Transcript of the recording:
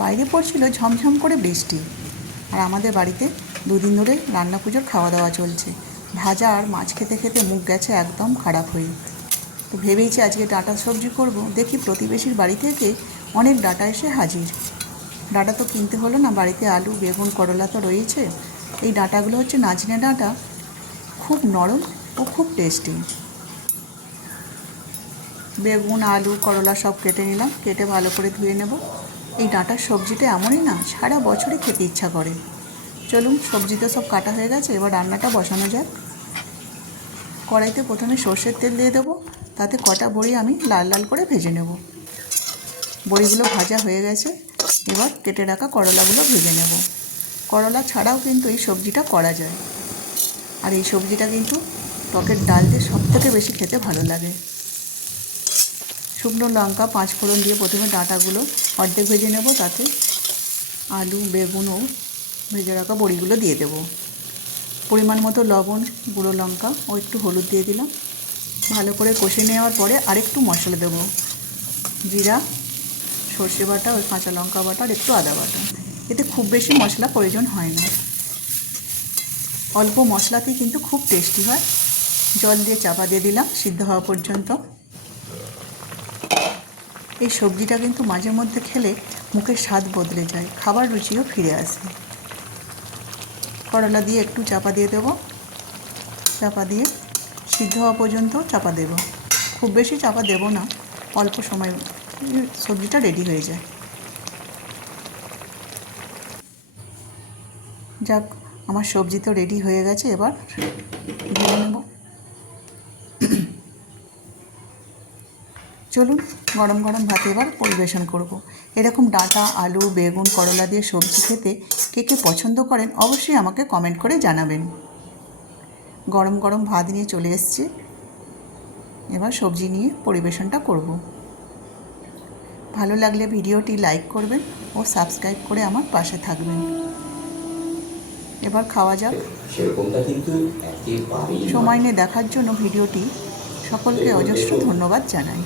বাইরে পড়ছিল ঝমঝম করে বৃষ্টি। আর আমাদের বাড়িতে দুদিন ধরে রান্না পুজোর খাওয়া দাওয়া চলছে। ভাজা আর মাছ খেতে খেতে মুখ গেছে একদম খারাপ হয়ে। তো ভেবেইছি আজকে ডাঁটা সবজি করব। দেখি প্রতিবেশীর বাড়ি থেকে অনেক ডাঁটা এসে হাজির। ডাঁটা তো কিনতে হলো না, বাড়িতে আলু বেগুন করলা তো রয়েছে। এই ডাঁটাগুলো হচ্ছে নাজনে ডাঁটা, খুব নরম ও খুব টেস্টি। বেগুন আলু করলা সব কেটে নিলাম, কেটে ভালো করে ধুয়ে নেব। এই ডাঁটার সবজিটা এমনই না, সারা বছরই খেতে ইচ্ছা করে। চলুন, সবজি তো সব কাটা হয়ে গেছে, এবার রান্নাটা বসানো যাক। কড়াইতে প্রথমে সর্ষের তেল দিয়ে দেবো, তাতে কটা বড়ি আমি লাল লাল করে ভেজে নেব। বড়িগুলো ভাজা হয়ে গেছে, এবার কেটে রাখা করলাগুলো ভেজে নেব। করলা ছাড়াও কিন্তু এই সবজিটা করা যায়। আর এই সবজিটা কিন্তু টকের ডাল দিয়ে সবথেকে বেশি খেতে ভালো লাগে। শুকনো লঙ্কা 5 ফোড়ন দিয়ে প্রথমে ডাঁটাগুলো অর্ধেক ভেজে নেব, তাতে আলু বেগুন ও ভেজে রাখা বড়িগুলো দিয়ে দেব। পরিমাণ মতো লবণ, গুঁড়ো লঙ্কা ও একটু হলুদ দিয়ে দিলাম। ভালো করে কষে নেওয়ার পরে আরেকটু মশলা দেব, জিরা সর্ষে বাটা ওই কাঁচা লঙ্কা বাটা আর একটু আদা বাটা। এতে খুব বেশি মশলা প্রয়োজন হয় না, অল্প মশলাতেই কিন্তু খুব টেস্টি হয়। জল দিয়ে চাপা দিয়ে দিলাম সিদ্ধ হওয়া পর্যন্ত। এই সবজিটা কিন্তু মাঝে মধ্যে খেলে মুখের স্বাদ বদলে যায়, খাবার রুচিও ফিরে আসে। করলা দিয়ে একটু চাপা দিয়ে দেবো, চাপা দিয়ে সিদ্ধ হওয়া পর্যন্ত চাপা দেব। খুব বেশি চাপা দেব না, অল্প সময় সবজিটা রেডি হয়ে যায়। যাক, আমার সবজি তো রেডি হয়ে গেছে, এবার ঢেলে নেব। চলুন, গরম গরম ভাতে এবার পরিবেশন করব। এরকম ডাঁটা আলু বেগুন করলা দিয়ে সবজি খেতে কে কে পছন্দ করেন অবশ্যই আমাকে কমেন্ট করে জানাবেন। গরম গরম ভাত নিয়ে চলে এসেছি, এবার সবজি নিয়ে পরিবেশনটা করব। ভালো লাগলে ভিডিওটি লাইক করবেন ও সাবস্ক্রাইব করে আমার পাশে থাকবেন। এবার খাওয়া যাক। সময় নিয়ে দেখার জন্য ভিডিওটি সকলকে অজস্র ধন্যবাদ জানাই।